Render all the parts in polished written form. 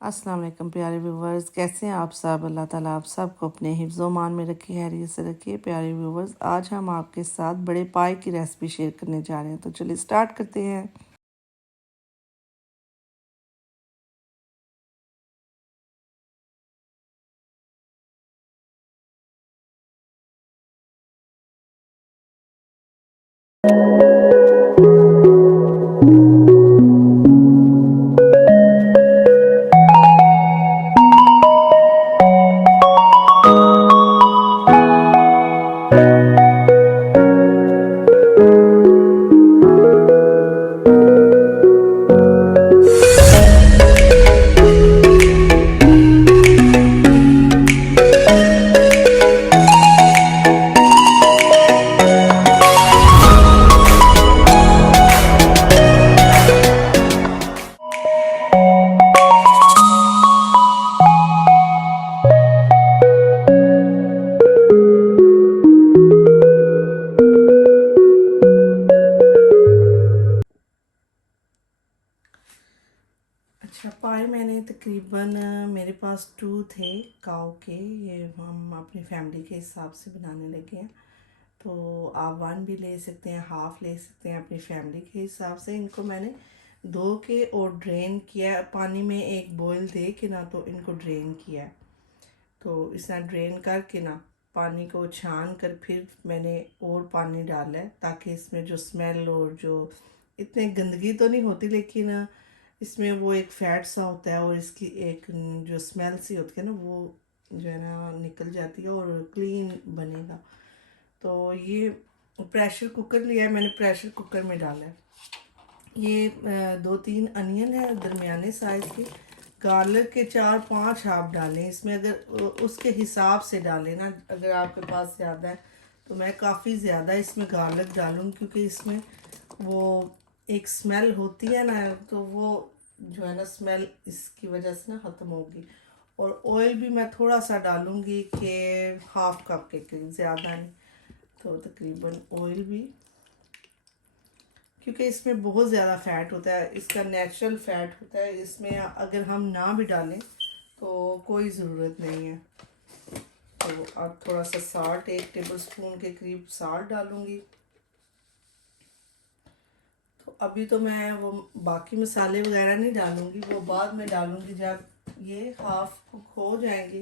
अस्सलाम वालेकुम प्यारे व्यूवर्स, कैसे हैं आप सब। अल्लाह ताला आप सबको अपने हिफ्ज़-ओ-मान में रखे, खैरियत से रखिए। प्यारे व्यूवर्स, आज हम आपके साथ बड़े पाए की रेसिपी शेयर करने जा रहे हैं, तो चलिए स्टार्ट करते हैं। अच्छा, पाए मैंने तकरीबन मेरे पास 2 थे काऊ के। ये हम अपनी फैमिली के हिसाब से बनाने लगे हैं, तो आप 1 भी ले सकते हैं, हाफ़ ले सकते हैं अपनी फैमिली के हिसाब से। इनको मैंने धो के और ड्रेन किया पानी में, एक बॉईल दे के ना, तो इनको ड्रेन किया है। तो इस तरह ड्रेन करके ना पानी को छान कर फिर मैंने और पानी डाला है, ताकि इसमें जो स्मेल और जो इतनी गंदगी तो नहीं होती, लेकिन इसमें वो एक फैट सा होता है और इसकी एक जो स्मेल सी होती है ना, वो जो है ना निकल जाती है और क्लीन बनेगा। तो ये प्रेशर कुकर लिया है मैंने, प्रेशर कुकर में डाला है। ये 2-3 अनियन है दरमियाने साइज़ की। गार्लिक के 4-5 आप डालें इसमें, अगर उसके हिसाब से डालें ना। अगर आपके पास ज़्यादा है तो मैं काफ़ी ज़्यादा इसमें गार्लिक डालूँगी, क्योंकि इसमें वो एक स्मेल होती है ना, तो वो जो है ना स्मेल इसकी वजह से ना ख़त्म होगी। और ऑयल भी मैं थोड़ा सा डालूँगी कि हाफ़ कप के करीब, ज़्यादा नहीं। तो तकरीबन ऑयल भी, क्योंकि इसमें बहुत ज़्यादा फ़ैट होता है, इसका नेचुरल फ़ैट होता है। इसमें अगर हम ना भी डालें तो कोई ज़रूरत नहीं है। तो अब थोड़ा सा साल्ट, 1 टेबल स्पून के करीब साल्ट डालूँगी। तो अभी तो मैं वो बाकी मसाले वगैरह नहीं डालूँगी, वो बाद में डालूँगी जब ये हाफ़ कुक हो जाएंगे।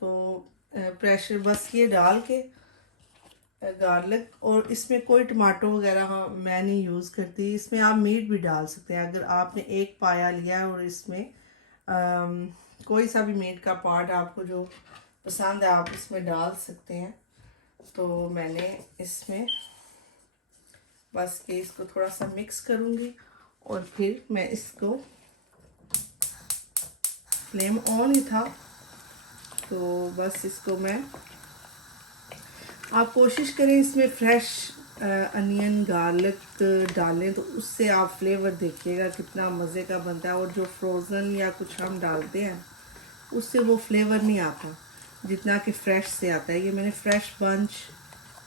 तो प्रेशर बस ये डाल के गार्लिक, और इसमें कोई टमाटो वगैरह मैं नहीं यूज़ करती। इसमें आप मीट भी डाल सकते हैं। अगर आपने एक पाया लिया है और इसमें कोई सा भी मीट का पार्ट आपको जो पसंद है आप इसमें डाल सकते हैं। तो मैंने इसमें बस के इसको थोड़ा सा मिक्स करूँगी और फिर मैं इसको, फ्लेम ऑन ही था, तो बस इसको मैं, आप कोशिश करें इसमें फ्रेश अनियन गार्लिक डालें, तो उससे आप फ्लेवर देखिएगा कितना मज़े का बनता है। और जो फ्रोज़न या कुछ हम डालते हैं उससे वो फ्लेवर नहीं आता जितना कि फ़्रेश से आता है। ये मैंने फ़्रेश बंच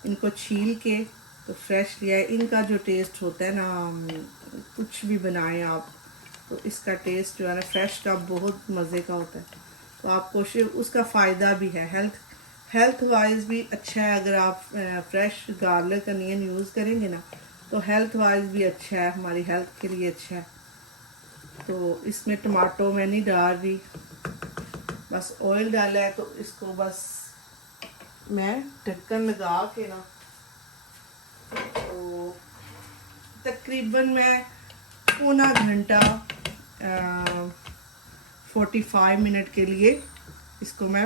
इनको छील के तो फ्रेश लिया है। इनका जो टेस्ट होता है ना, कुछ भी बनाएं आप, तो इसका टेस्ट जो है ना फ्रेश का बहुत मज़े का होता है। तो आप कोशिश, उसका फ़ायदा भी है, हेल्थ वाइज भी अच्छा है। अगर आप फ्रेश गार्लिक अनियन यूज़ करेंगे ना, तो हेल्थ वाइज भी अच्छा है, हमारी हेल्थ के लिए अच्छा है। तो इसमें टमाटो मैं नहीं डाल रही, बस ऑयल डाला है। तो इसको बस मैं ढक्कन लगा के ना, तो तकरीबन मैं पौना घंटा 45 मिनट के लिए इसको मैं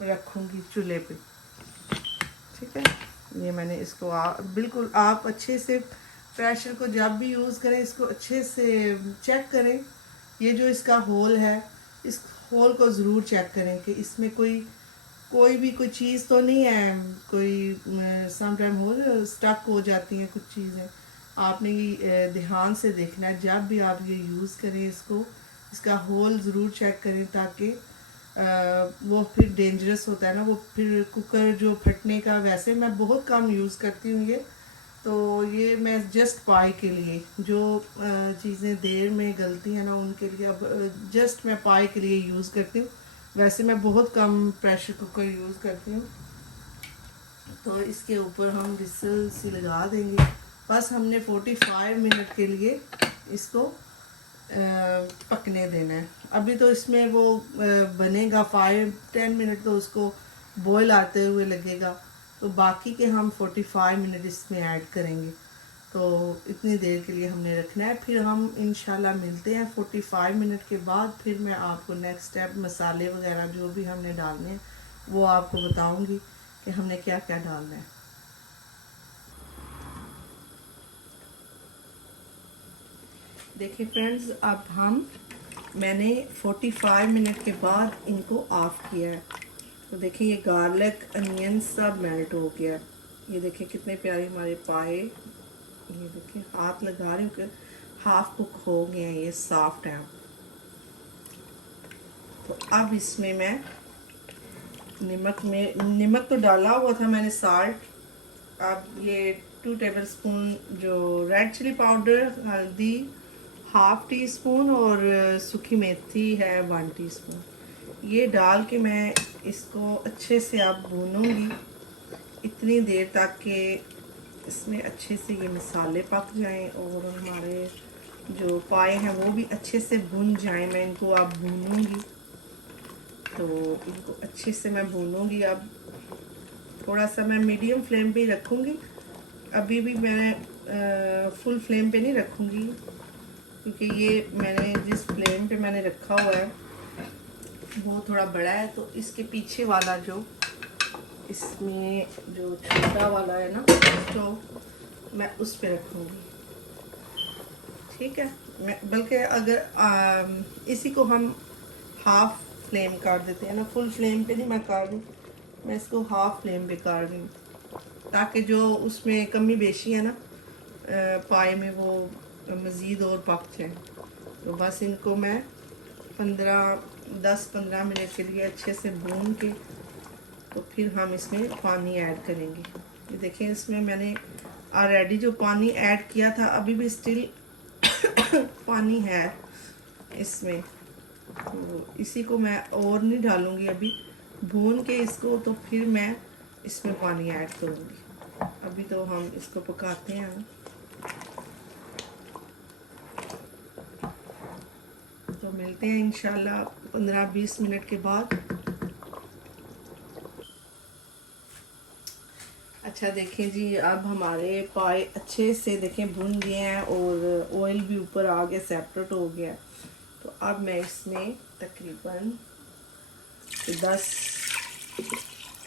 रखूँगी चूल्हे पे। ठीक है, ये मैंने इसको बिल्कुल आप अच्छे से प्रेशर को जब भी यूज़ करें इसको अच्छे से चेक करें। ये जो इसका होल है, इस होल को ज़रूर चेक करें कि इसमें कोई भी कोई चीज़ तो नहीं है। कोई सम टाइम हो स्टक हो जाती हैं कुछ चीज़ें, आपने ये ध्यान से देखना है जब भी आप ये यूज़ करें इसको। इसका होल ज़रूर चेक करें, ताकि वो फिर डेंजरस होता है ना, वो फिर कुकर जो फटने का। वैसे मैं बहुत कम यूज़ करती हूँ ये, तो ये मैं जस्ट पाई के लिए जो चीज़ें देर में गलती है ना उनके लिए अब जस्ट मैं पाई के लिए यूज़ करती हूँ। वैसे मैं बहुत कम प्रेशर कुकर यूज़ करती हूँ। तो इसके ऊपर हम विसल सी लगा देंगे। बस हमने 45 मिनट के लिए इसको पकने देना है। अभी तो इसमें वो बनेगा 5-10 मिनट तो उसको बॉयल आते हुए लगेगा। तो बाकी के हम 45 मिनट इसमें ऐड करेंगे। तो इतनी देर के लिए हमने रखना है। फिर हम इंशाल्लाह मिलते हैं 45 मिनट के बाद। फिर मैं आपको नेक्स्ट स्टेप मसाले वगैरह जो भी हमने डालने हैं वो आपको बताऊंगी कि हमने क्या क्या डालना है। देखिए फ्रेंड्स, अब मैंने 45 मिनट के बाद इनको ऑफ किया है। तो देखिए ये गार्लिक अनियन सब मेल्ट हो गया। ये देखिए कितने प्यारे हमारे पाए, ये देखिए हाथ लगा रही हूँ कि हाफ कुक हो गए हैं, ये सॉफ्ट है। तो अब इसमें मैं नमक तो डाला हुआ था मैंने, साल्ट। अब ये 2 टेबलस्पून जो रेड चिली पाउडर, हल्दी 1/2 टीस्पून और सूखी मेथी है 1 टीस्पून। ये डाल के मैं इसको अच्छे से अब भूनूंगी इतनी देर तक कि इसमें अच्छे से ये मसाले पक जाएं और हमारे जो पाए हैं वो भी अच्छे से भुन जाएं। मैं इनको अब भूनूंगी, तो इनको अच्छे से मैं भूनूंगी। अब थोड़ा सा मैं मीडियम फ्लेम पे ही रखूँगी। अभी भी मैं फुल फ्लेम पे नहीं रखूँगी, क्योंकि ये मैंने जिस फ्लेम पे मैंने रखा हुआ है वो थोड़ा बड़ा है। तो इसके पीछे वाला जो इसमें जो छोटा वाला है ना स्टोव, मैं उस पे रखूँगी। ठीक है, मैं बल्कि अगर इसी को हम हाफ फ्लेम कर देते हैं ना, फुल फ्लेम पे नहीं मैं कर रही, मैं इसको हाफ फ्लेम पे कर रही हूँ, ताकि जो उसमें कमी बेशी है ना पाए में वो मज़ीद और पक जाए। तो बस इनको मैं 10-15 मिनट के लिए अच्छे से भून के तो फिर हम इसमें पानी ऐड करेंगे। ये देखें, इसमें मैंने ऑलरेडी जो पानी ऐड किया था अभी भी स्टिल पानी है इसमें। तो इसी को मैं और नहीं डालूँगी, अभी भून के इसको तो फिर मैं इसमें पानी ऐड करूँगी। अभी तो हम इसको पकाते हैं। तो मिलते हैं इंशाल्लाह 15-20 मिनट के बाद। अच्छा देखें जी, अब हमारे पाए अच्छे से देखें भुन गए हैं और ऑयल भी ऊपर आ गया, सेपरेट हो गया। तो अब मैं इसमें तकरीबन 10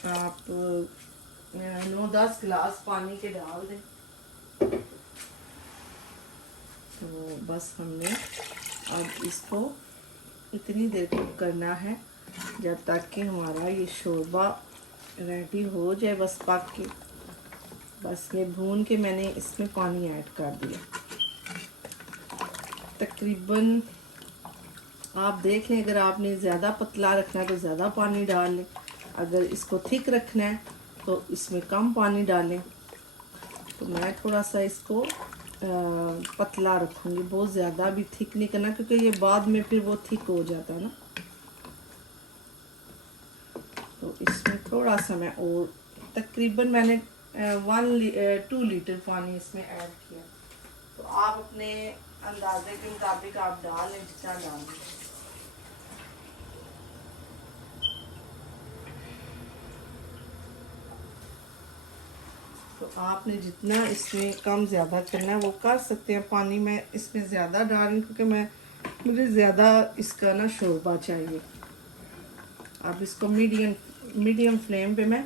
आप 9-10 गिलास पानी के डाल दें। तो बस हमने अब इसको इतनी देर कुक करना है जब तक कि हमारा ये शोरबा रेडी हो जाए, बस पक के। बस ये भून के मैंने इसमें पानी ऐड कर दिया। तकरीबन आप देख लें, अगर आपने ज़्यादा पतला रखना है तो ज़्यादा पानी डाल लें, अगर इसको थिक रखना है तो इसमें कम पानी डालें। तो मैं थोड़ा सा इसको पतला रखूँगी, बहुत ज़्यादा भी थिक नहीं करना, क्योंकि ये बाद में फिर वो थिक हो जाता है ना। तो इसमें थोड़ा सा मैं और तकरीबन मैंने 2 लीटर पानी इसमें ऐड किया। तो आप अपने अंदाजे के मुताबिक आप डाल लें जितना डालें। तो आपने जितना इसमें कम ज़्यादा करना है वो कर सकते हैं। पानी मैं इसमें ज़्यादा डाल रही हूँ क्योंकि मुझे ज़्यादा इसका ना शोरबा चाहिए। अब इसको मीडियम फ्लेम पे मैं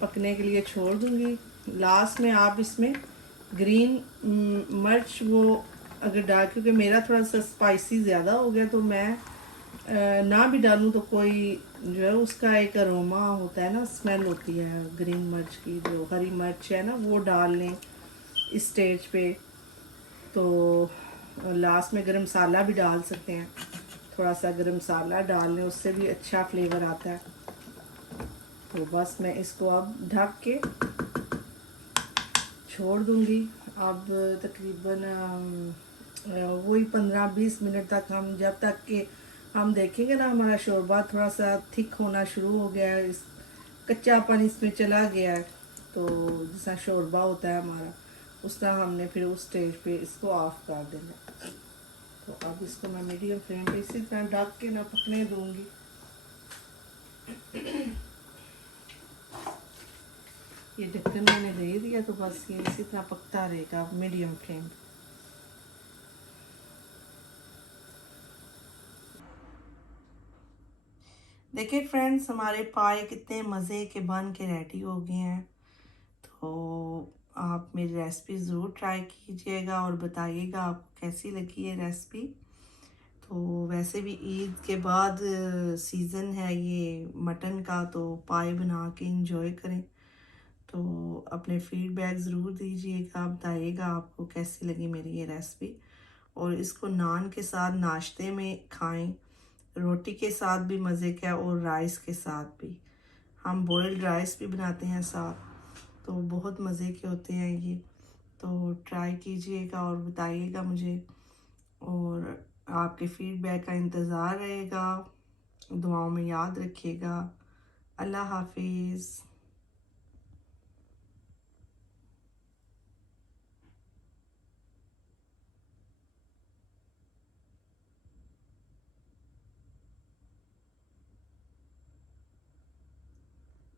पकने के लिए छोड़ दूँगी। लास्ट में आप इसमें ग्रीन मिर्च वो अगर डाल, क्योंकि मेरा थोड़ा सा स्पाइसी ज़्यादा हो गया तो मैं ना भी डालूँ तो कोई जो है उसका एक अरोमा होता है ना, स्मेल होती है ग्रीन मिर्च की, जो हरी मिर्च है ना वो डाल लें इस स्टेज पे। तो लास्ट में गरम मसाला भी डाल सकते हैं, थोड़ा सा गरम मसाला डाल लें, उससे भी अच्छा फ्लेवर आता है। तो बस मैं इसको अब ढक के छोड़ दूँगी। अब तकरीबन वही 15-20 मिनट तक, हम जब तक कि हम देखेंगे ना हमारा शोरबा थोड़ा सा थिक होना शुरू हो गया है, इस कच्चापन इसमें चला गया है, तो जैसा शोरबा होता है हमारा, उस तरह हमने फिर उस स्टेज पे इसको ऑफ कर देना। तो अब इसको मैं मीडियम फ्लेम पे इसी तरह ढक के ना पकने दूँगी। ये ढक्कन मैंने दे दिया, तो बस ये इसी तरह पकता रहेगा मीडियम फ्लेम पे। देखिए फ्रेंड्स, हमारे पाए कितने मज़े के बन के रेडी हो गए हैं। तो आप मेरी रेसिपी ज़रूर ट्राई कीजिएगा और बताइएगा आपको कैसी लगी है रेसिपी। तो वैसे भी ईद के बाद सीज़न है ये मटन का, तो पाए बना के इंजॉय करें। तो अपने फीडबैक ज़रूर दीजिएगा, बताइएगा आपको कैसी लगी मेरी ये रेसिपी। और इसको नान के साथ नाश्ते में खाएं, रोटी के साथ भी मज़े का, और राइस के साथ भी। हम बॉइल्ड राइस भी बनाते हैं साथ, तो बहुत मज़े के होते हैं ये। तो ट्राई कीजिएगा और बताइएगा मुझे, और आपके फीडबैक का इंतज़ार रहेगा। दुआओं में याद रखिएगा। अल्लाह हाफिज़।